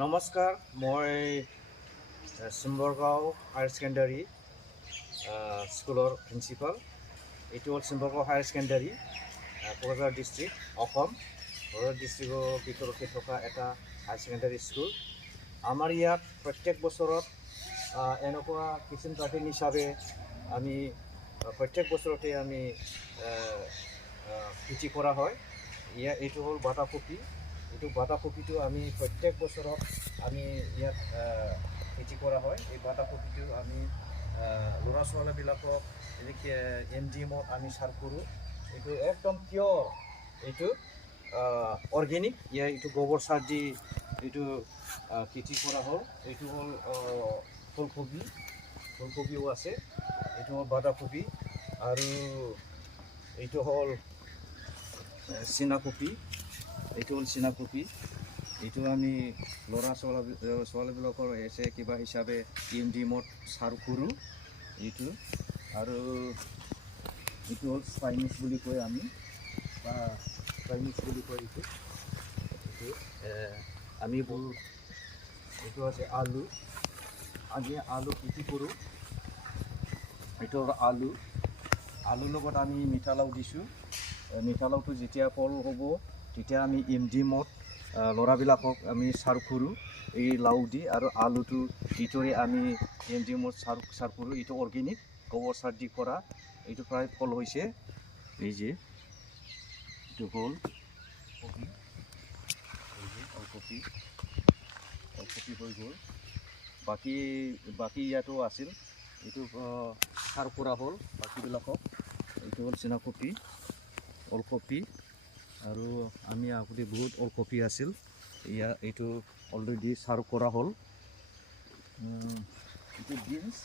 নমস্কাৰ, মই Simbargaon higher secondary স্কুলৰ প্ৰিন্সিপাল। এইটো হ'ল Simbargaon higher secondary, Kokrajhar district, Assam. Kokrajhar ডিষ্ট্ৰিক্টৰ ভিতৰতে থকা এটা হায়াৰ ছেকেণ্ডাৰী স্কুল। আমাৰ ইয়াত প্ৰত্যেক বছৰত এনেকুৱা কিচেন গাৰ্ডেন হিচাপে আমি প্ৰত্যেক বছৰতে আমি খেতি কৰা হয়। এইটো হ'ল বাঁধাকপি। এইটো বাঁধাকপিটো আমি প্ৰত্যেক বছৰত আমি ইয়াত খেতি কৰা হয়। এই বাঁধাকপিটো আমি ল'ৰা ছোৱালীবিলাকক এনেকৈ এমডিএমত আমি চাৰ্ভ কৰোঁ। এইটো একদম পিয়'ৰ, এইটো অৰ্গেনিক। এইটো গোবৰ সাৰ দি এইটো খেতি কৰা হ'ল। এইটো হ'ল ফুলকবিও আছে। এইটো হ'ল বাঁধাকপি আৰু এইটো হ'ল চীনাকবি। এইটো হ'ল চীনাকবি। এইটো আমি ল'ৰা ছোৱালীবিলাকৰ কিবা হিচাপে এমডিএমত চাৰ্ভ কৰোঁ। এইটো আৰু এইটো হ'ল স্পাইনিছ বুলি কয় আমি, বা স্পাইনিছ বুলি কয় এইটো আমি এইটো আছে আলু। আমি আলু খেতি কৰোঁ। এইটো হ'ল আলুৰ লগত আমি মিঠালাও দিছোঁ। মিঠালাওটো যেতিয়া ফল হ'ব তেতিয়া আমি এমডিএমত ল'ৰাবিলাকক আমি চাৰ্ভ কৰোঁ এই লাও দি, আৰু আলুটো ইটোৰে আমি এমডিএমত চাৰ্ভ কৰোঁ। এইটো অৰ্গেনিক গোবৰ সাৰ দি কৰা। এইটো প্ৰায় ফল হৈছে। এই যে এইটো হ'ল কবি, অলকবি হৈ গ'ল। বাকী ইয়াতো আছিল, এইটো সাৰ কৰা হ'ল বাকীবিলাকক। এইটো হ'ল চীনাকবি, ওলকবি, আৰু আমি আগতে বহুত ওলকবি আছিল। এইটো অলৰেডি চাৰ্ভ কৰা হ'ল। এইটো বিনছ,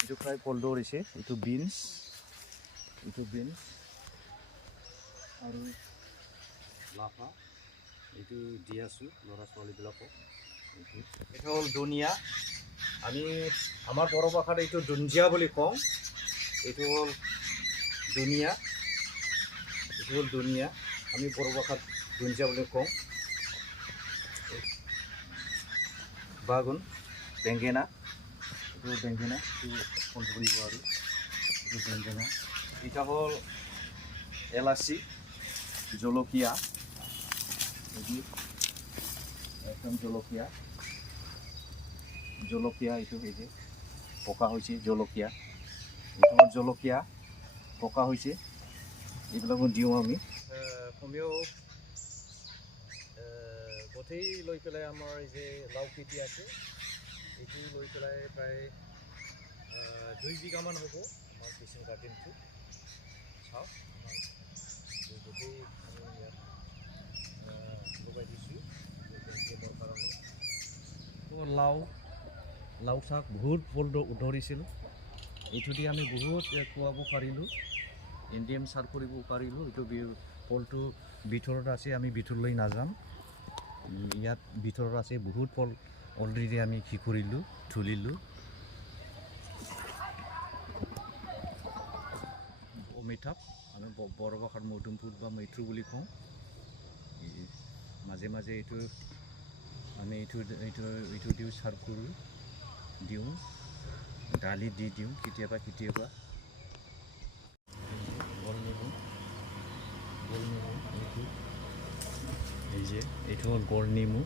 এইটো প্ৰায় ফল ধৰিছে। এইটো বিনছ আৰু লাফা, এইটো দি আছোঁ ল'ৰা ছোৱালীবিলাকক। এইটো হ'ল ধনিয়া। আমি আমাৰ বড়ো ভাষাত এইটো দুঞ্জিয়া বুলি কওঁ। এইটো হ'ল ধনিয়া, আমি বড়ো ভাষাত দুঞ্জিয়া বুলি কওঁ। বাগুন, বেঙেনা, এইটো বেঙেনা, ফল ধৰিব আৰু এইটো বেঙেনা। এইটা হ'ল এলাচি, জলকীয়া, একদম জলকীয়া, এইটো এই যে পকা হৈছে জলকীয়া। এইটো হ'ল জলকীয়া পকা হৈছে। এইবিলাকো দিওঁ আমি। কমেও গোটেই লৈ পেলাই আমাৰ এই যে লাও খেতি আছে, এইটো লৈ পেলাই প্ৰায় 2 বিঘামান হ'ব আমাৰ কিচেন গাৰ্ডেনটো। চাওক, আমাৰ গোটেই আমি ইয়াত লগাই দিছোঁ এমডিএমৰ কাৰণে। তো লাও শাক বহুত ফল ধৰিছিল। এইটো দি আমি বহুত খুৱাব পাৰিলোঁ, এমডিএম চাৰ্ভ কৰিব পাৰিলোঁ। এইটো ফলটো ভিতৰত আছে, আমি ভিতৰলৈ নাযাম। ইয়াত ভিতৰত আছে বহুত ফল, অলৰেডি আমি কি কৰিলোঁ, তুলিলোঁ। অমিতাভ, আমি বড়ো ভাষাত মধুমফুল বা মৈত্ৰু বুলি কওঁ। মাজে মাজে আমি এইটো দিও চাৰ্ভ কৰোঁ, দালিত দি দিওঁ কেতিয়াবা। গোল নেমু, এইটো হ'ল গোল নেমু।